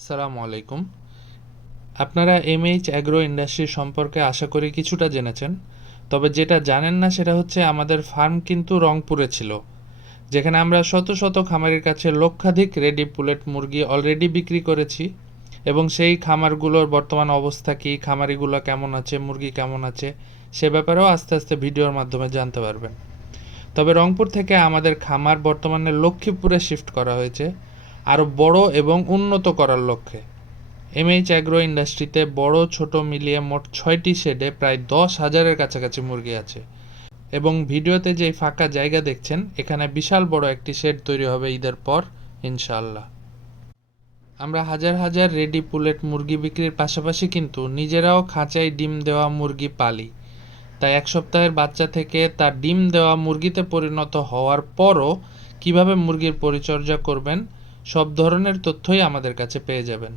আসসালামু আলাইকুম। আপনারা এমএইচ অ্যাগ্রো ইন্ডাস্ট্রি সম্পর্কে আশা করি কিছুটা জেনেছেন। তবে যেটা জানেন না সেটা হচ্ছে আমাদের ফার্ম কিন্তু রংপুরে ছিল, যেখানে আমরা শত শত খামারের কাছে লক্ষাধিক রেডি পুলেট মুরগি অলরেডি বিক্রি করেছি। এবং সেই খামারগুলোর বর্তমান অবস্থা কী, খামারিগুলো কেমন আছে, মুরগি কেমন আছে, সে ব্যাপারেও আস্তে আস্তে ভিডিওর মাধ্যমে জানতে পারবেন। তবে রংপুর থেকে আমাদের খামার বর্তমানে লক্ষ্মীপুরে শিফট করা হয়েছে আরও বড় এবং উন্নত করার লক্ষ্যে। এমএইচ অ্যাগ্রো ইন্ডাস্ট্রিতে বড় ছোট মিলিয়ে মোট ৬টি শেডে প্রায় ১০,০০০-এর কাছাকাছি মুরগি আছে। এবং ভিডিওতে যে ফাঁকা জায়গা দেখছেন, এখানে বিশাল বড় একটি শেড তৈরি হবে ঈদের পর ইনশাআল্লাহ। আমরা হাজার হাজার রেডি পুলেট মুরগি বিক্রির পাশাপাশি কিন্তু নিজেরাও খাঁচায় ডিম দেওয়া মুরগি পালি। তাই এক সপ্তাহের বাচ্চা থেকে তার ডিম দেওয়া মুরগিতে পরিণত হওয়ার পরও কিভাবে মুরগির পরিচর্যা করবেন, সব ধরনের তথ্যই আমাদের কাছে পেয়ে যাবেন।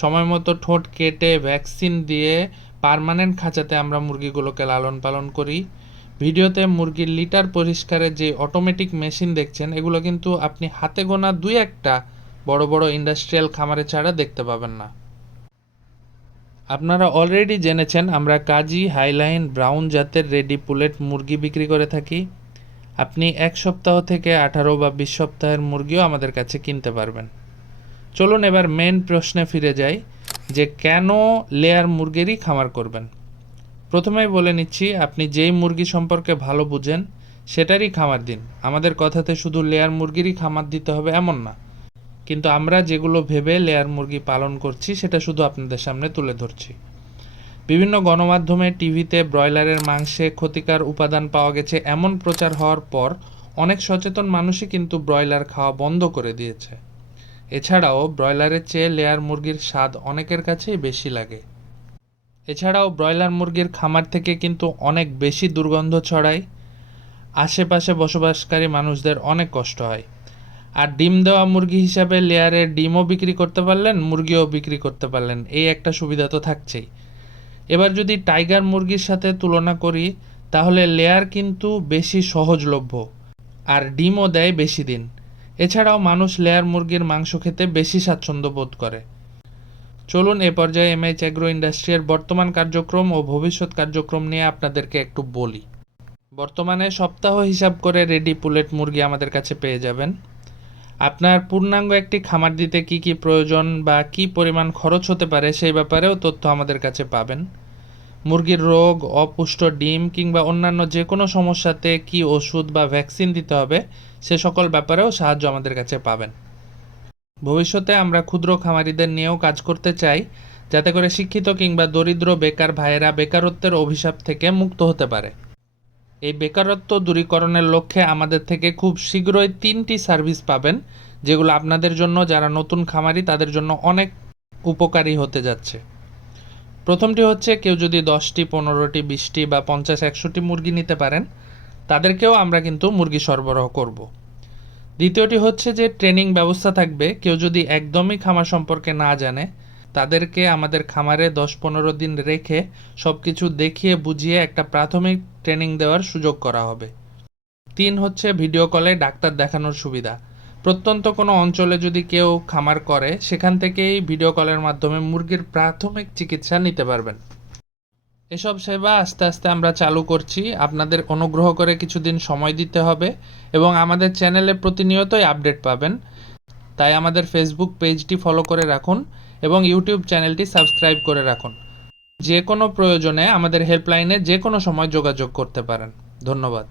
সময় মতো ঠোঁট কেটে ভ্যাকসিন দিয়ে পার্মানেন্ট খাঁচাতে আমরা মুরগিগুলোকে লালন পালন করি। ভিডিওতে মুরগির লিটার পরিষ্কারের যে অটোমেটিক মেশিন দেখছেন, এগুলো কিন্তু আপনি হাতে গোনা দুই একটা বড় বড় ইন্ডাস্ট্রিয়াল খামারে ছাড়া দেখতে পাবেন না। আপনারা অলরেডি জেনেছেন আমরা কাজী, হাইলাইন, ব্রাউন জাতের রেডি পুলেট মুরগি বিক্রি করে থাকি। আপনি ১ সপ্তাহ থেকে ১৮ বা ২০ সপ্তাহের মুরগিও আমাদের কাছে কিনতে পারবেন। চলুন এবার মেন প্রশ্নে ফিরে যাই, যে কেন লেয়ার মুরগিরই খামার করবেন। প্রথমেই বলে নিচ্ছি, আপনি যেই মুরগি সম্পর্কে ভালো বুঝেন সেটারই খামার দিন। আমাদের কথাতে শুধু লেয়ার মুরগিরই খামার দিতে হবে এমন না, কিন্তু আমরা যেগুলো ভেবে লেয়ার মুরগি পালন করছি সেটা শুধু আপনাদের সামনে তুলে ধরছি। বিভিন্ন গণমাধ্যমে, টিভিতে ব্রয়লারের মাংসে ক্ষতিকর উপাদান পাওয়া গেছে এমন প্রচার হওয়ার পর অনেক সচেতন মানুষই কিন্তু ব্রয়লার খাওয়া বন্ধ করে দিয়েছে। এছাড়াও ব্রয়লারের চেয়ে লেয়ার মুরগির স্বাদ অনেকের কাছেই বেশি লাগে। এছাড়াও ব্রয়লার মুরগির খামার থেকে কিন্তু অনেক বেশি দুর্গন্ধ ছড়ায়, আশেপাশে বসবাসকারী মানুষদের অনেক কষ্ট হয়। আর ডিম দেওয়া মুরগি হিসাবে লেয়ারের ডিমও বিক্রি করতে পারলেন, মুরগিও বিক্রি করতে পারলেন, এই একটা সুবিধা তো থাকছেই। এবার যদি টাইগার মুরগির সাথে তুলনা করি, তাহলে লেয়ার কিন্তু বেশি সহজলভ্য আর ডিমও দেয় বেশি দিন। এছাড়াও মানুষ লেয়ার মুরগির মাংস খেতে বেশি স্বাচ্ছন্দ্য বোধ করে। চলুন এ পর্যায়ে এমএইচ অ্যাগ্রো ইন্ডাস্ট্রির বর্তমান কার্যক্রম ও ভবিষ্যৎ কার্যক্রম নিয়ে আপনাদেরকে একটু বলি। বর্তমানে সপ্তাহ হিসাব করে রেডি পুলেট মুরগি আমাদের কাছে পেয়ে যাবেন। আপনার পূর্ণাঙ্গ একটি খামার দিতে কি কি প্রয়োজন বা কি পরিমাণ খরচ হতে পারে সেই ব্যাপারেও তথ্য আমাদের কাছে পাবেন। মুরগির রোগ, অপুষ্ট ডিম কিংবা অন্যান্য যে কোনো সমস্যাতে কি ওষুধ বা ভ্যাকসিন দিতে হবে সে সকল ব্যাপারেও সাহায্য আমাদের কাছে পাবেন। ভবিষ্যতে আমরা ক্ষুদ্র খামারিদের নিয়েও কাজ করতে চাই, যাতে করে শিক্ষিত কিংবা দরিদ্র বেকার ভাইয়েরা বেকারত্বের অভিশাপ থেকে মুক্ত হতে পারে। এই বেকারত্ব দূরীকরণের লক্ষ্যে আমাদের থেকে খুব শীঘ্রই 3টি সার্ভিস পাবেন, যেগুলো আপনাদের জন্য, যারা নতুন খামারি তাদের জন্য অনেক উপকারী হতে যাচ্ছে। প্রথমটি হচ্ছে, কেউ যদি 10টি, 15টি, 20টি বা 50-100টি মুরগি নিতে পারেন, তাদেরকেও আমরা কিন্তু মুরগি সরবরাহ করব। দ্বিতীয়টি হচ্ছে যে ট্রেনিং ব্যবস্থা থাকবে। কেউ যদি একদমই খামার সম্পর্কে না জানে, তাদেরকে আমাদের খামারে 10-15 দিন রেখে সব কিছু দেখিয়ে বুঝিয়ে একটা প্রাথমিক ট্রেনিং দেওয়ার সুযোগ করা হবে। 3 হচ্ছে ভিডিও কলে ডাক্তার দেখানোর সুবিধা। প্রত্যন্ত কোনো অঞ্চলে যদি কেউ খামার করে, সেখান থেকেই ভিডিও কলের মাধ্যমে মুরগির প্রাথমিক চিকিৎসা নিতে পারবেন। এসব সেবা আস্তে আস্তে আমরা চালু করছি, আপনাদের অনুগ্রহ করে কিছুদিন সময় দিতে হবে এবং আমাদের চ্যানেলে প্রতিনিয়তই আপডেট পাবেন। তাই আমাদের ফেসবুক পেজটি ফলো করে রাখুন এবং ইউটিউব চ্যানেলটি সাবস্ক্রাইব করে রাখুন। যে কোনো প্রয়োজনে আমাদের হেল্পলাইনে যে কোনো সময় যোগাযোগ করতে পারেন। ধন্যবাদ।